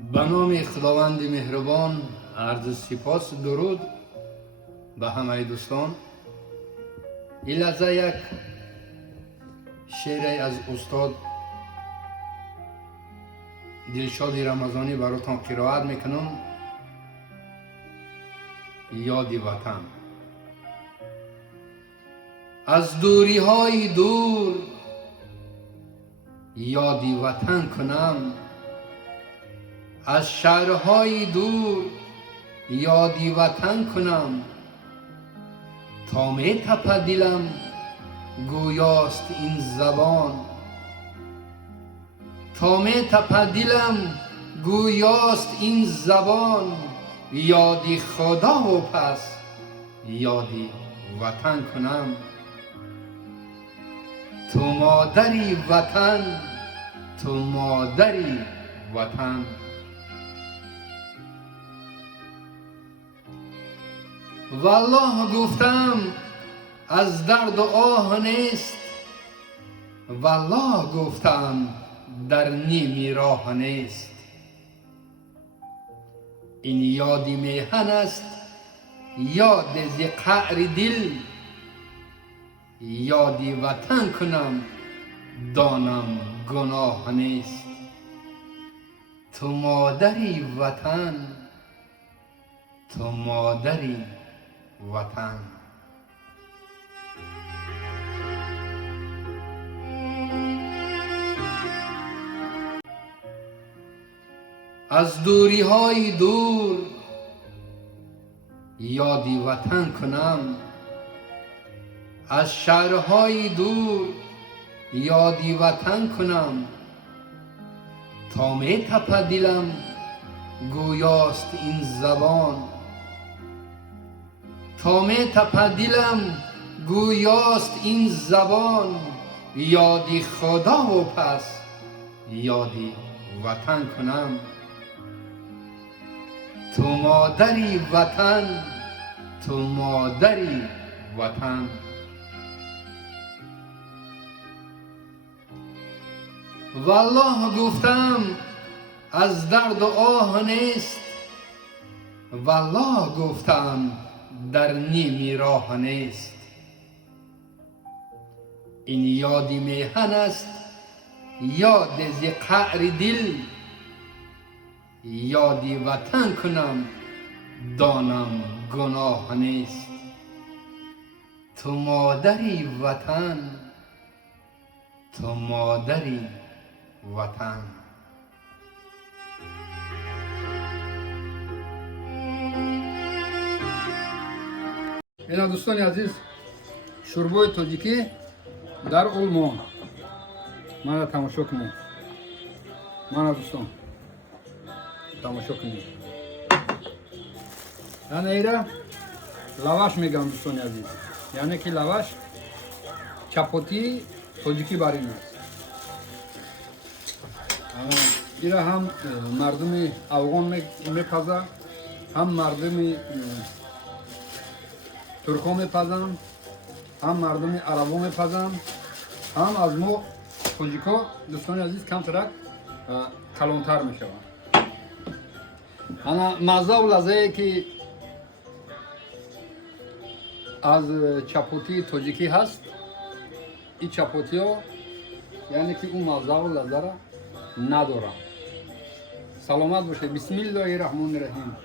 به نام خداوند مهربان، عرض سپاس درود به همه دوستان. این لحظه یک شعر از استاد دلشاد رمضانی براتون قرائت میکنم. یاد وطن. از دوری های دور یاد وطن کنم، از شهرهای دور یاد وطن کنم. تا می تپد دلم گویاست این زبان، تا می تپد دلم گویاست این زبان. یادی خدا و پس یادی وطن کنم. تو مادری وطن، تو مادری وطن. والله گفتم از درد و آه نیست، والله گفتم در نیمی راه نیست. این یادی میهن است، یاد ز قعر دل. یادی وطن کنم دانم گناه نیست. تو مادری وطن، تو مادری وطن. از دوری های دور یادی وطن کنم، از شهرهای دور یادی وطن کنم. تا می تپد دلم گویاست این زبان، تا می تپد دلم گویاست این زبان. یادی خدا و پس یادی وطن کنم. تو مادری وطن، تو مادری وطن. والله گفتم از درد و آه نیست، والله گفتم در نیمی راه نیست. این یادی میهن است، یاد ز قعر دل. یادی وطن کنم دانم گناه نیست. تو مادری وطن، تو مادری وطن. اینا دوستان عزیز، شوربای تاجیکی در علمان من تماشا کنید. من دوستان تماشا کنید. یعنی ایره لواش میگم دوستان عزیز، یعنی که لواش چپاتی تاجیکی بر این است. ایره هم مردم افغان میپزه، هم مردم ترکا میپزن، هم مردم عربا میپزن، هم از ما تاجیکا دوستان عزیز کم ترک کلانتر میشوند. انا مزه و لذه که از چپاتی تاجیکی هست، این چپاتی ها یعنی که اون مزه و لذه را ندارم. سلامت باشه. بسم الله الرحمن الرحیم.